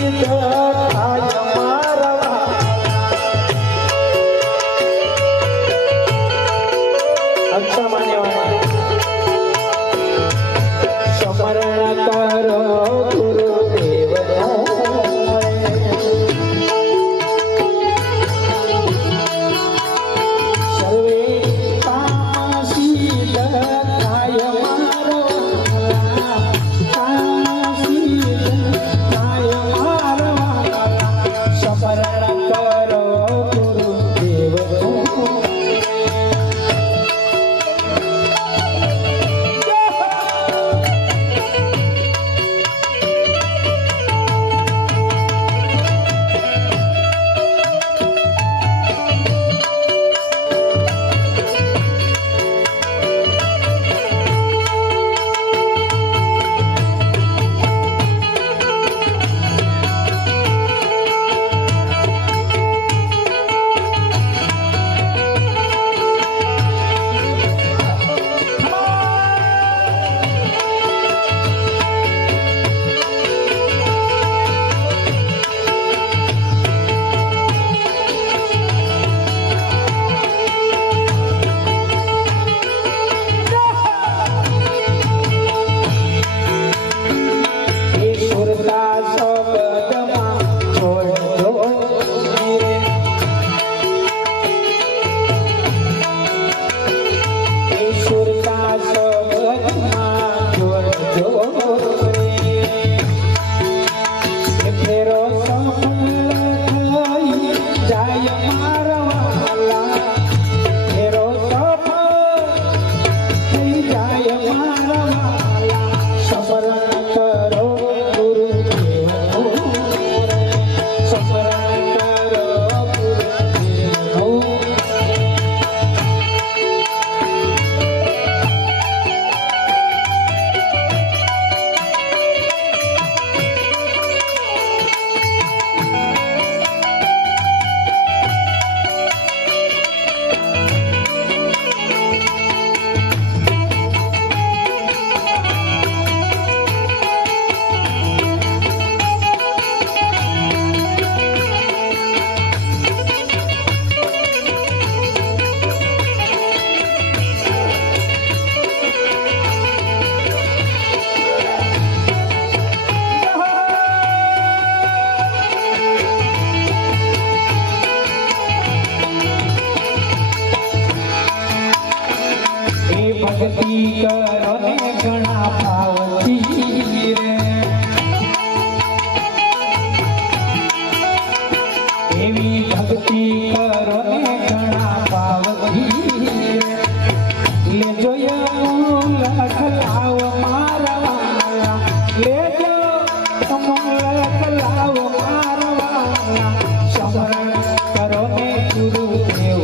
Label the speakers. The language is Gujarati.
Speaker 1: નિંદા થાય Eu amo. ભક્તિ કરો ઘણા ભાવથી રે એવી ભક્તિ કરો. ઘણા ભાવથી લે લખ લાવ મારવા લે જો લખ લાવ ગુરુ દેવ